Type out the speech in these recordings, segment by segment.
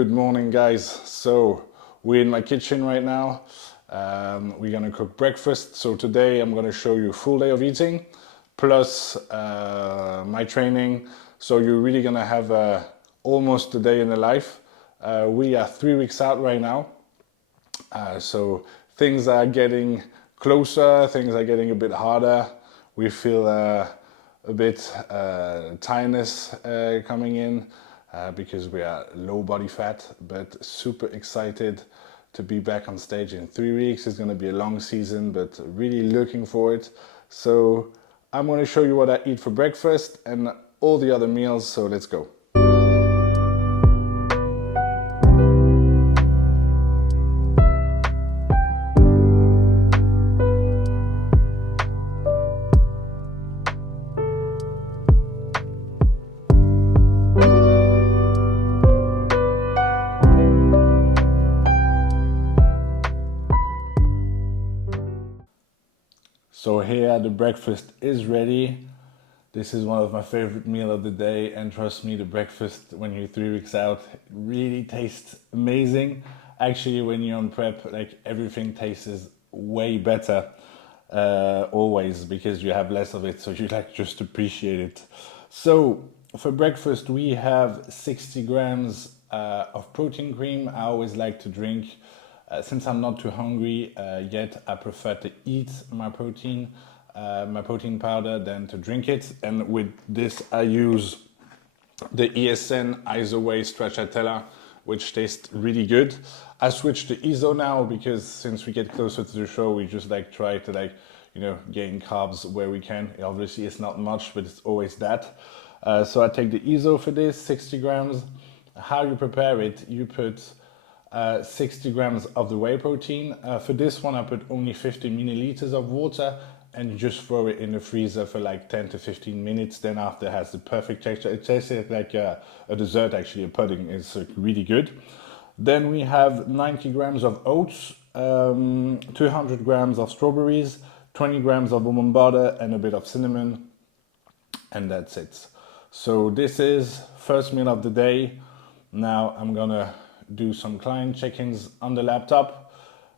Good morning, guys. So we're in my kitchen right now. We're gonna cook breakfast. So today I'm gonna show you a full day of eating, plus my training. So you're really gonna have almost a day in the life. We are 3 weeks out right now. So things are getting closer, things are getting a bit harder. We feel a bit tiredness coming in because we are low body fat, but super excited to be back on stage in 3 weeks. It's going to be a long season, but really looking for it. So I'm going to show you what I eat for breakfast and all the other meals, so let's go. So here the breakfast is ready. This is one of my favorite meals of the day, and trust me, the breakfast when you're 3 weeks out really tastes amazing. Actually, when you're on prep, like everything tastes way better always because you have less of it, so you like just appreciate it. So for breakfast we have 60 grams of protein cream. I always like to drink. Since I'm not too hungry yet, I prefer to eat my protein powder than to drink it. And with this, I use the ESN Isoway Stracciatella, which tastes really good. I switched to ISO now because since we get closer to the show, we just try to gain carbs where we can. Obviously, it's not much, but it's always that. So I take the ISO for this, 60 grams. How you prepare it? You put 60 grams of the whey protein. For this one, I put only 50 milliliters of water and you just throw it in the freezer for like 10 to 15 minutes. Then after it has the perfect texture. It tastes like a dessert, actually, a pudding. It's really good. Then we have 90 grams of oats, 200 grams of strawberries, 20 grams of almond butter and a bit of cinnamon. And that's it. So this is first meal of the day. Now I'm gonna do some client check-ins on the laptop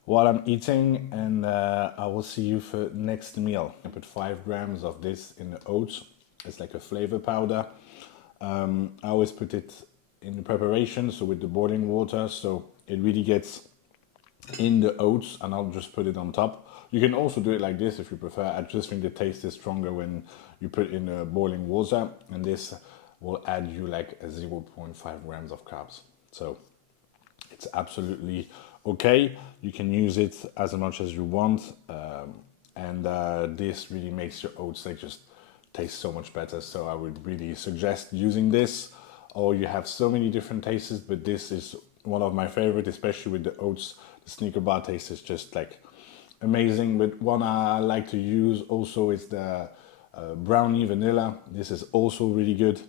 while I'm eating, and I will see you for next meal. I put 5 grams of this in the oats. It's like a flavor powder. I always put it in the preparation, so with the boiling water, so it really gets in the oats, and I'll just put it on top. You can also do it like this if you prefer. I just think the taste is stronger when you put it in the boiling water, and this will add you like a 0.5 grams of carbs. So it's absolutely okay. You can use it as much as you want, and this really makes your oats just taste so much better. So I would really suggest using this. Or you have so many different tastes, but this is one of my favorite, especially with the oats. The Snicker bar taste is just like amazing. But one I like to use also is the brownie vanilla. This is also really good,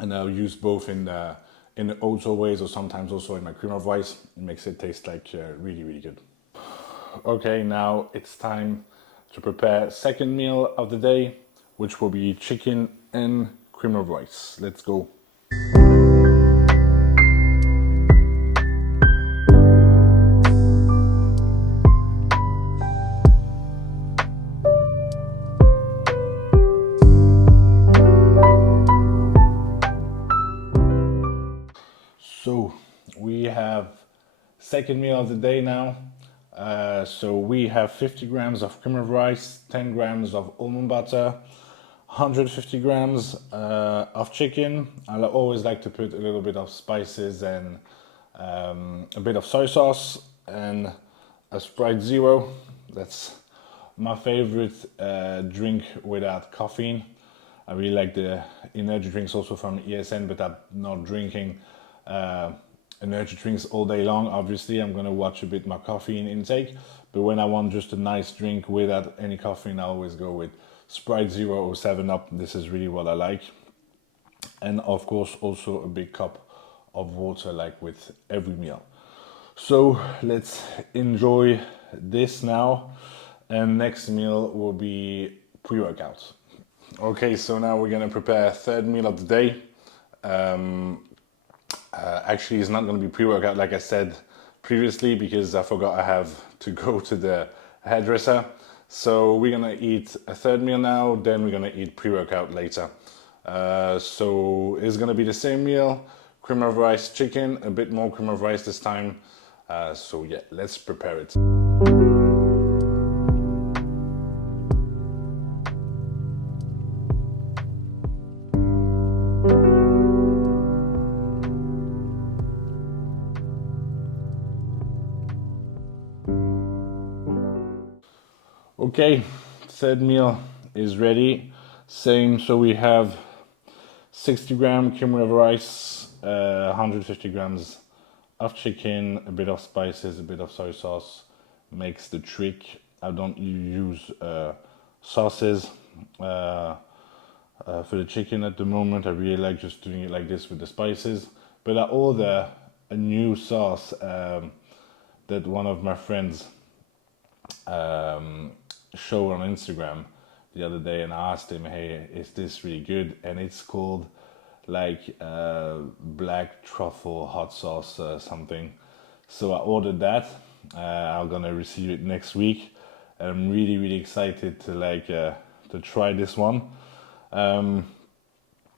and I'll use both in the oats always, or sometimes also in my cream of rice. It makes it taste like really, really good. Okay, now it's time to prepare second meal of the day, which will be chicken and cream of rice. Let's go. So we have second meal of the day now. So we have 50 grams of cream of rice, 10 grams of almond butter, 150 grams of chicken. I always like to put a little bit of spices and a bit of soy sauce and a Sprite Zero. That's my favorite drink without caffeine. I really like the energy drinks also from ESN, but I'm not drinking energy drinks all day long. Obviously, I'm gonna watch a bit my caffeine intake, but when I want just a nice drink without any caffeine, I always go with Sprite Zero or 7-Up. This is really what I like. And of course, also a big cup of water, like with every meal. So let's enjoy this now. And next meal will be pre-workout. Okay, so now we're gonna prepare third meal of the day. Actually, it's not going to be pre-workout like I said previously because I forgot I have to go to the hairdresser. So we're going to eat a third meal now, then we're going to eat pre-workout later. So it's going to be the same meal, cream of rice, chicken, a bit more cream of rice this time. So yeah, let's prepare it. Okay, third meal is ready. Same, so we have 60-gram cream of rice, 150 grams of chicken, a bit of spices, a bit of soy sauce makes the trick. I don't use sauces for the chicken at the moment. I really like just doing it like this with the spices. But I ordered a new sauce that one of my friends showed on Instagram the other day, and I asked him, "Hey, is this really good?" And it's called like black truffle hot sauce something. So I ordered that. I'm gonna receive it next week. I'm really excited to to try this one.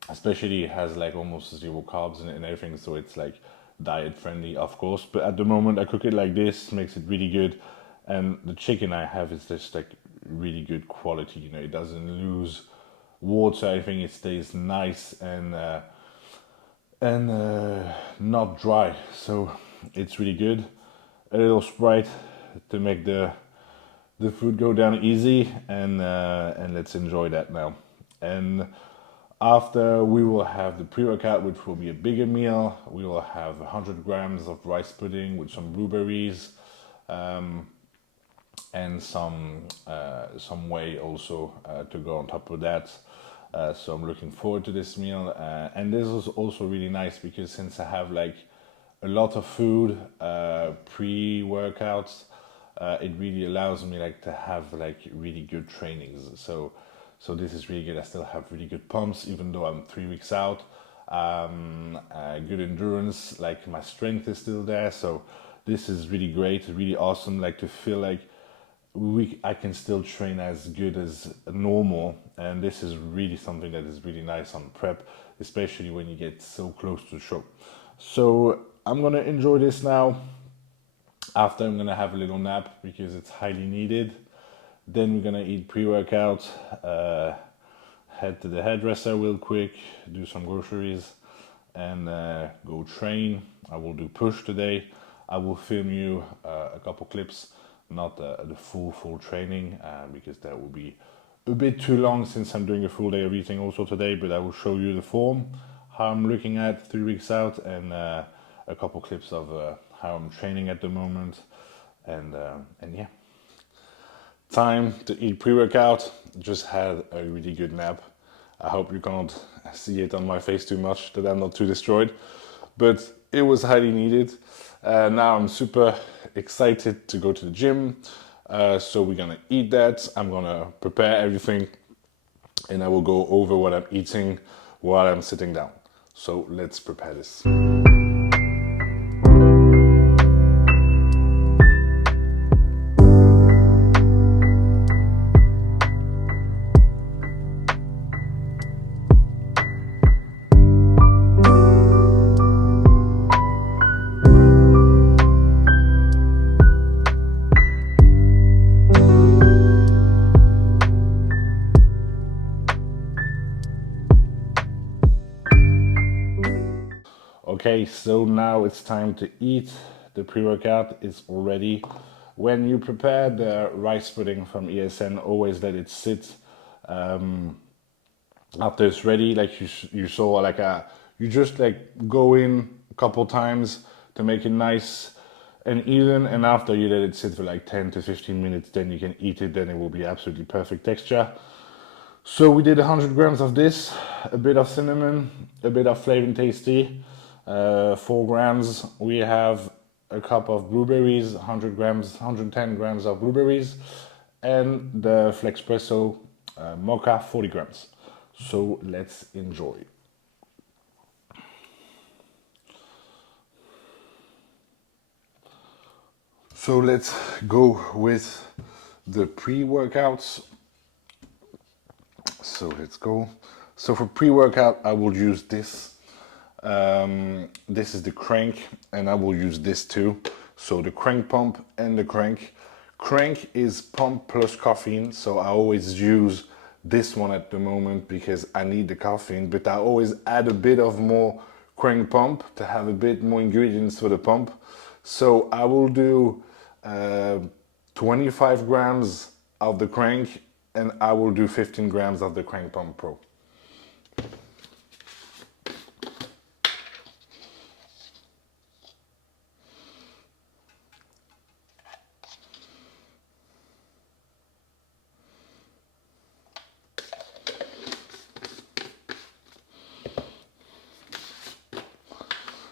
Especially it has like almost zero carbs in it and everything, so it's like diet friendly, of course. But at the moment, I cook it like this, makes it really good. And the chicken I have is just like really good quality. You know, it doesn't lose water. I think it stays nice and not dry. So it's really good. A little Sprite to make the food go down easy, and let's enjoy that now. And after we will have the pre-workout, which will be a bigger meal. We will have 100 grams of rice pudding with some blueberries. And some whey also to go on top of that. So I'm looking forward to this meal, and this is also really nice because since I have like a lot of food pre-workouts, it really allows me like to have like really good trainings. So this is really good. I still have really good pumps even though I'm 3 weeks out. Good endurance, like my strength is still there. So this is really great, really awesome. Like to feel like I can still train as good as normal, and this is really something that is really nice on prep, especially when you get so close to the show. So I'm gonna enjoy this now. After I'm gonna have a little nap because it's highly needed. Then we're gonna eat pre-workout, head to the hairdresser real quick, do some groceries, and go train. I will do push today. I will film you a couple clips, not the full training, because that will be a bit too long since I'm doing a full day of eating also today. But I will show you the form, how I'm looking at 3 weeks out, and a couple clips of how I'm training at the moment, and yeah. Time to eat pre-workout. Just had a really good nap. I hope you can't see it on my face too much, that I'm not too destroyed, but it was highly needed. Now I'm super excited to go to the gym. So we're gonna eat that. I'm gonna prepare everything, and I will go over what I'm eating while I'm sitting down. So let's prepare this. Okay, so now it's time to eat. The pre-workout is all ready. When you prepare the rice pudding from ESN, always let it sit after it's ready. Like you saw, like you just like go in a couple times to make it nice and even, and after you let it sit for like 10 to 15 minutes, then you can eat it. Then it will be absolutely perfect texture. So we did 100 grams of this, a bit of cinnamon, a bit of Flavor and Tasty, 4 grams. We have a cup of blueberries, 100 grams, 110 grams of blueberries, and the Flexpresso mocha, 40 grams. So let's enjoy. So let's go with the pre-workouts. So let's go. So for pre-workout, I will use this. This is the crank, and I will use this too. So the crank pump and the crank. Crank is pump plus caffeine, so I always use this one at the moment because I need the caffeine, but I always add a bit of more crank pump to have a bit more ingredients for the pump. So I will do 25 grams of the crank, and I will do 15 grams of the crank pump pro.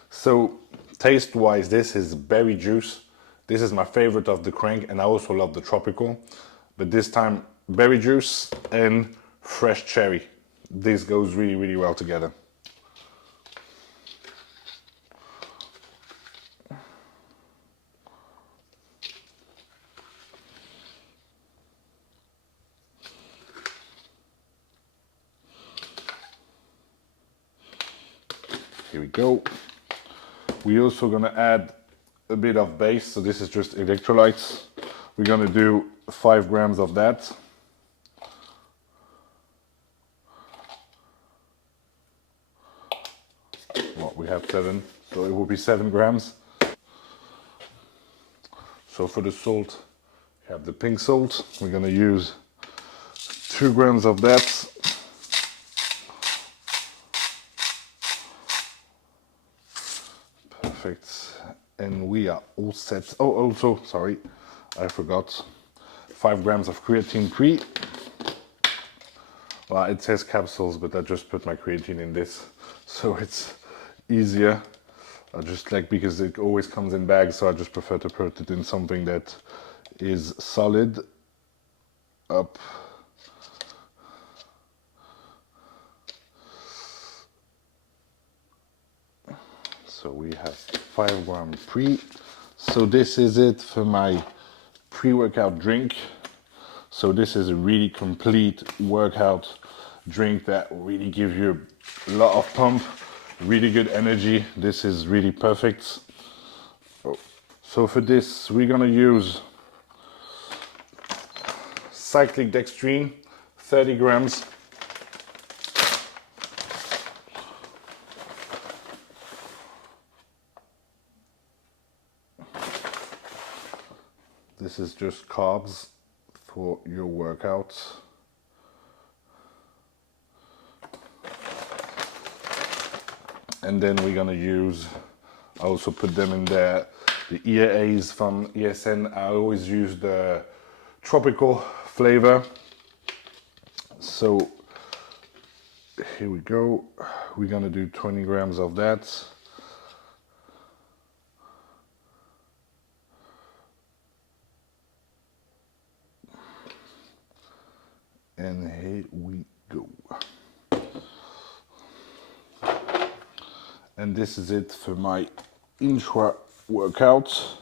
So taste-wise, this is berry juice. This is my favorite of the crank, and I also love the tropical. But this time, berry juice and fresh cherry. This goes really, really well together. Here we go. We're also gonna add a bit of base, so this is just electrolytes. We're gonna do 5 grams of that. Well, we have 7, so it will be 7 grams. So for the salt, we have the pink salt. We're gonna use 2 grams of that. Perfect. And we are all set. Oh, also, sorry, I forgot. 5 grams of creatine pre. Well, it says capsules, but I just put my creatine in this, so it's easier. I just like, because it always comes in bags, so I just prefer to put it in something that is solid. Up. So we have 5 gram pre. So this is it for my pre-workout drink. So this is a really complete workout drink that really gives you a lot of pump, really good energy. This is really perfect. So for this, we're gonna use cyclic dextrine, 30 grams. This is just carbs for your workouts. And then we're gonna use, I also put them in there, the EAAs from ESN. I always use the tropical flavor. So here we go. We're gonna do 20 grams of that. And here we go. And this is it for my intra workout.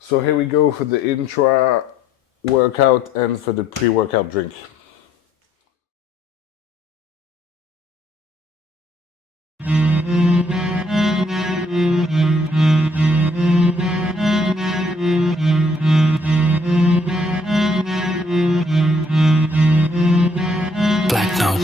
So here we go for the intra workout and for the pre-workout drink. Black Note.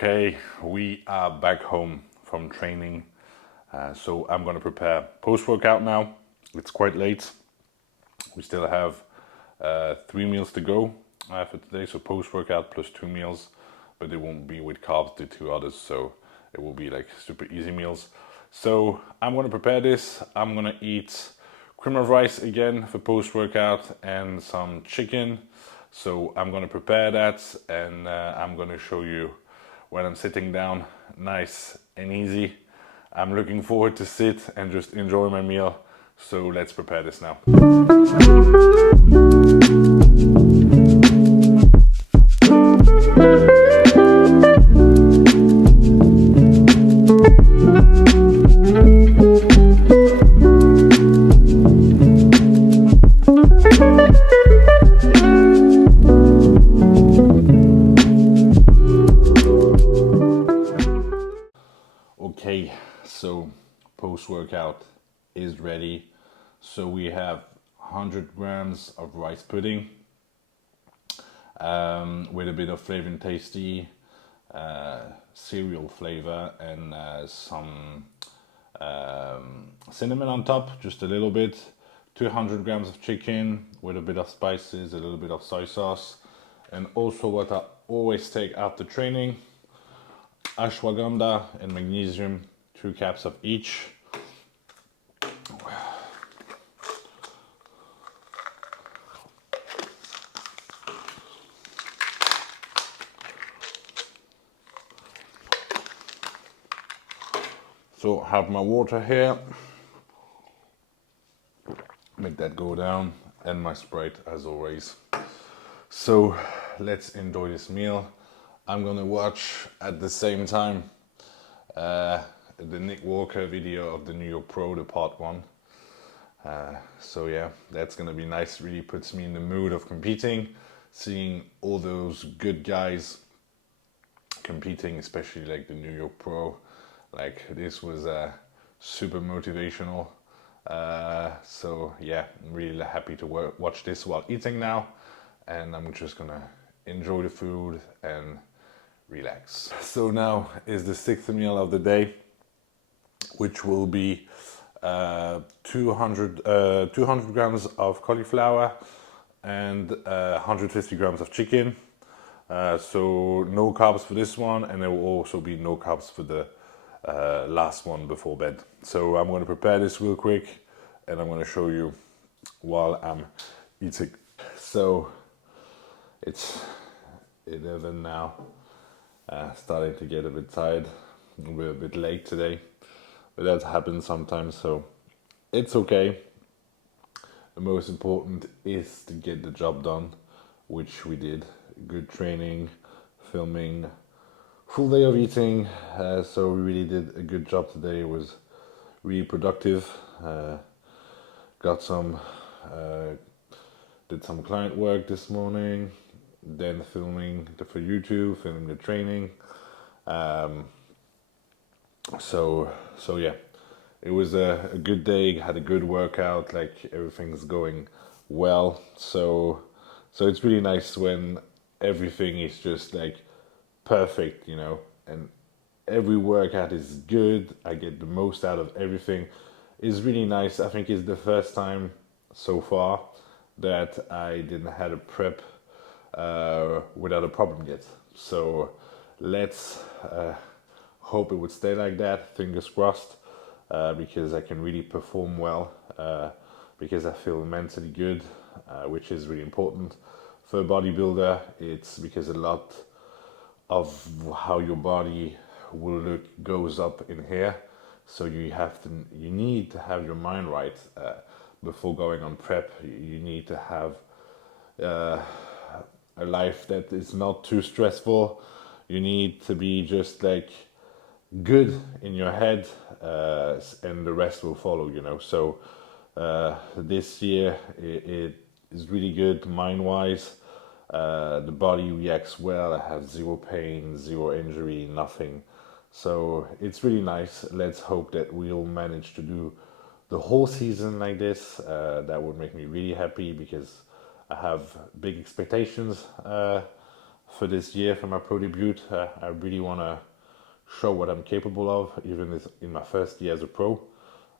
Okay, we are back home from training, so I'm gonna prepare post-workout now. It's quite late. We still have 3 meals to go for today, so post-workout plus 2 meals, but it won't be with carbs, the two others, so it will be like super easy meals. So I'm gonna prepare this. I'm gonna eat cream of rice again for post-workout and some chicken. So I'm gonna prepare that, and I'm gonna show you when I'm sitting down, nice and easy. I'm looking forward to sit and just enjoy my meal. So let's prepare this now. Okay, so post-workout is ready. So we have 100 grams of rice pudding with a bit of flavor and tasty cereal flavor, and some cinnamon on top, just a little bit. 200 grams of chicken with a bit of spices, a little bit of soy sauce, and also what I always take after training, ashwagandha and magnesium, 2 caps of each. So have my water here, make that go down, and my Sprite as always. So let's enjoy this meal. I'm gonna watch at the same time the Nick Walker video of the New York Pro, the part 1. So yeah, that's gonna be nice. Really puts me in the mood of competing, seeing all those good guys competing, especially like the New York Pro. Like this was super motivational. So yeah, I'm really happy to watch this while eating now, and I'm just gonna enjoy the food and relax. So now is the 6th meal of the day, which will be 200 grams of cauliflower and 150 grams of chicken. So no carbs for this one, and there will also be no carbs for the last one before bed. So I'm going to prepare this real quick, and I'm going to show you while I'm eating. So it's 11 now, starting to get a bit tired. We're a bit late today, but that happens sometimes, so it's okay. The most important is to get the job done, which we did. Good training, filming, full day of eating, so we really did a good job today. It was really productive. Got some, did some client work this morning, then filming for YouTube, filming the training. So yeah, it was a good day. Had a good workout. Like everything's going well. So it's really nice when everything is just like perfect, and every workout is good. I get the most out of everything. It's really nice. I think it's the first time so far that I didn't have a prep without a problem yet. So let's hope it would stay like that. Fingers crossed, because I can really perform well, because I feel mentally good, which is really important for a bodybuilder. It's because a lot of how your body will look goes up in here, so you need to have your mind right before going on prep. You need to have a life that is not too stressful. You need to be just like good in your head, and the rest will follow. So this year it is really good mind wise. The body reacts well. I have zero pain, zero injury, nothing. So it's really nice. Let's hope that we'll manage to do the whole season like this. That would make me really happy, because I have big expectations for this year for my pro debut. I really want to show what I'm capable of, even in my first year as a pro.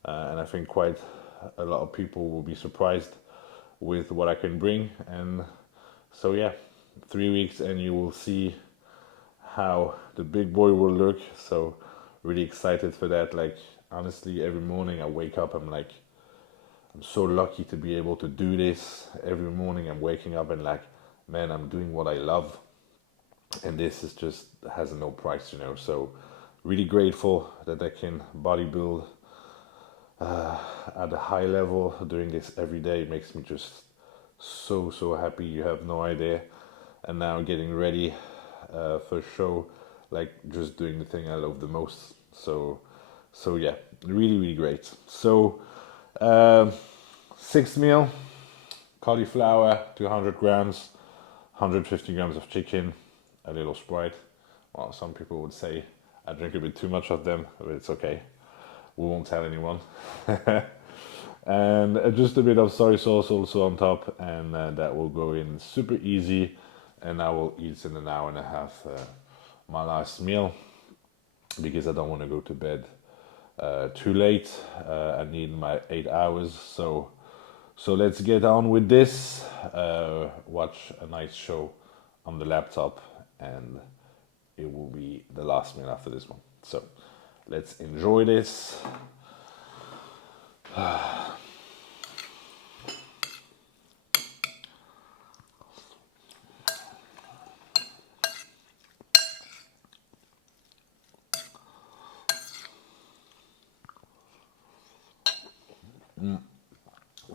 And I think quite a lot of people will be surprised with what I can bring. And so, yeah, 3 weeks and you will see how the big boy will look. So, really excited for that. Like, honestly, every morning I wake up, I'm like, I'm so lucky to be able to do this. Every morning I'm waking up and like, man, I'm doing what I love. And this is just has no price, you know. So, really grateful that I can bodybuild at a high level. Doing this every day makes me just so happy. You have no idea. And now getting ready for a show, like just doing the thing I love the most. So yeah, really great. So um, sixth meal: cauliflower, 200 grams, 150 grams of chicken, a little Sprite. Well, some people would say I drink a bit too much of them, but it's okay. We won't tell anyone. And just a bit of soy sauce also on top, and that will go in super easy. And I will eat in an hour and a half my last meal because I don't want to go to bed too late. I need my 8 hours, so let's get on with this. Watch a nice show on the laptop, and it will be the last meal after this one. So let's enjoy this.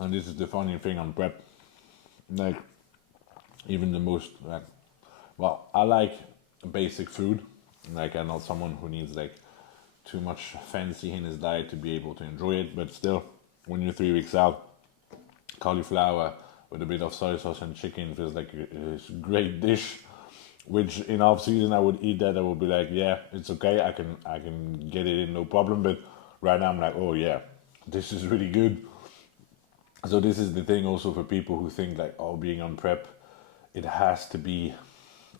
And this is the funny thing on prep. Like, even the most, like, well, I like basic food. Like, I'm not someone who needs, like, too much fancy in his diet to be able to enjoy it. But still, when you're 3 weeks out, cauliflower with a bit of soy sauce and chicken feels like a great dish. Which in off season I would eat that. I would be like, yeah, it's okay. I can get it in no problem. But right now I'm like, oh yeah, this is really good. So this is the thing also for people who think like, oh, being on prep, it has to be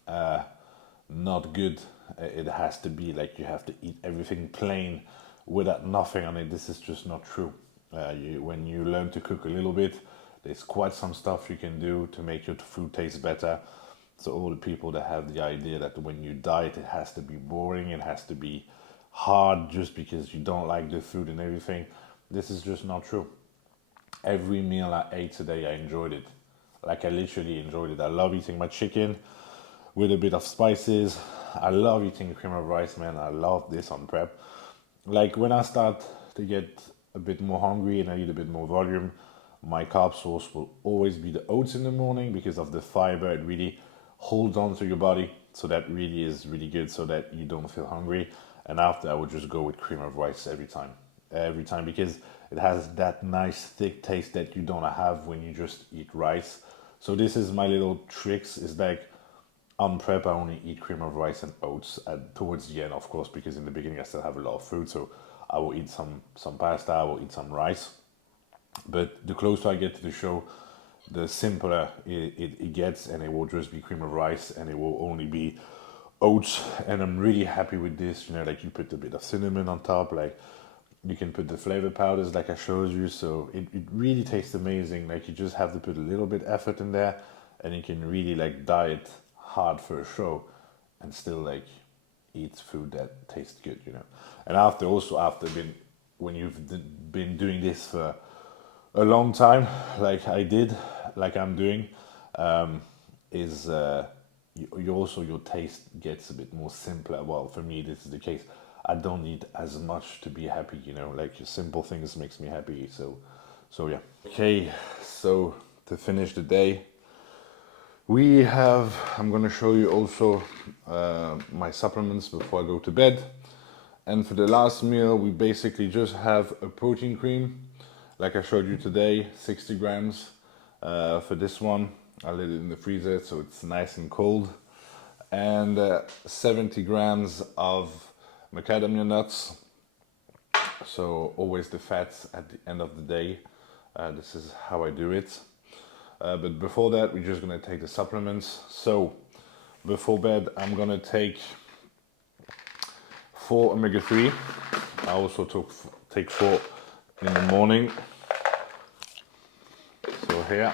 not good. It has to be like you have to eat everything plain without nothing on it. This is just not true. When you learn to cook a little bit, there's quite some stuff you can do to make your food taste better. So all the people that have the idea that when you diet it has to be boring, it has to be hard just because you don't like the food and everything, this is just not true. Every meal I ate today, I enjoyed it. Like I literally enjoyed it. I love eating my chicken with a bit of spices. I love eating cream of rice, man. I love this on prep. Like when I start to get a bit more hungry and I need a bit more volume, my carb source will always be the oats in the morning because of the fiber. It really holds on to your body. So that really is really good so that you don't feel hungry. And after, I would just go with cream of rice every time. Every time because it has that nice thick taste that you don't have when you just eat rice. So this is my little tricks. Is like on prep, I only eat cream of rice and oats towards the end, of course, because in the beginning I still have a lot of food. So I will eat some pasta, I will eat some rice. But the closer I get to the show, the simpler it gets, and it will just be cream of rice, and it will only be oats. And I'm really happy with this. You know, like you put a bit of cinnamon on top, like you can put the flavor powders, like I showed you. So it really tastes amazing. Like you just have to put a little bit effort in there, and you can really like diet hard for a show, and still like eat food that tastes good. You know, and after been when you've been doing this for a long time, like I did, like I'm doing, is you also your taste gets a bit more simpler. Well, for me, this is the case. I don't need as much to be happy. You know, like simple things makes me happy. So yeah. Okay, so to finish the day, we have. I'm gonna show you also my supplements before I go to bed. And for the last meal, we basically just have a protein cream like I showed you today, 60 grams for this one. I let it in the freezer so it's nice and cold. And 70 grams of macadamia nuts. So always the fats at the end of the day. This is how I do it. But before that, we're just gonna take the supplements. So before bed, I'm gonna take 4 omega-3. I also take 4 in the morning. So here.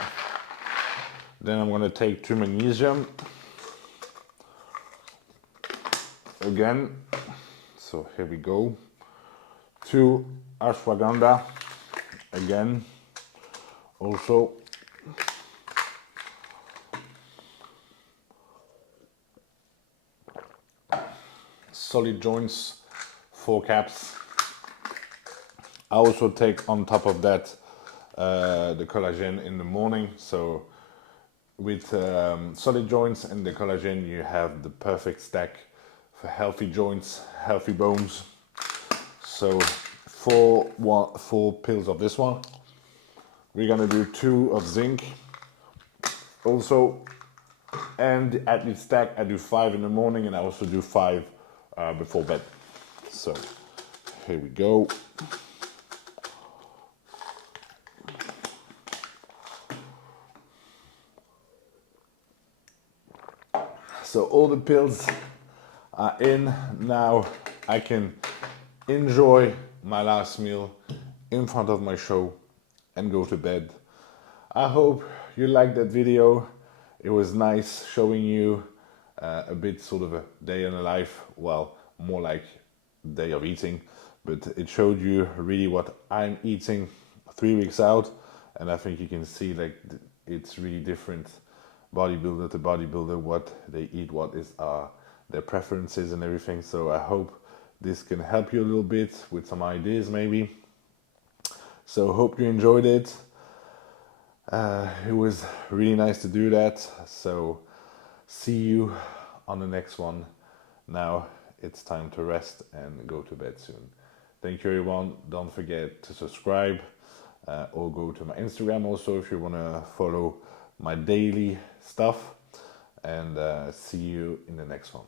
Then I'm gonna take 2 magnesium. Again. So here we go. 2 ashwagandha. Again. Also. Solid joints, 4 caps. I also take on top of that the collagen in the morning. So with solid joints and the collagen, you have the perfect stack for healthy joints, healthy bones. So 4 pills of this one. We're gonna do 2 of zinc also, and the athlete stack I do 5 in the morning, and I also do 5 before bed. So here we go. So all the pills are in. Now I can enjoy my last meal in front of my show and go to bed. I hope you liked that video. It was nice showing you a bit sort of a day in the life. Well, more like day of eating, but it showed you really what I'm eating 3 weeks out, and I think you can see like it's really different bodybuilder to bodybuilder, what they eat, what is their preferences and everything. So I hope this can help you a little bit with some ideas maybe. So hope you enjoyed it. It was really nice to do that. So see you on the next one. Now it's time to rest and go to bed soon. Thank you everyone. Don't forget to subscribe or go to my Instagram also if you want to follow my daily stuff, and see you in the next one.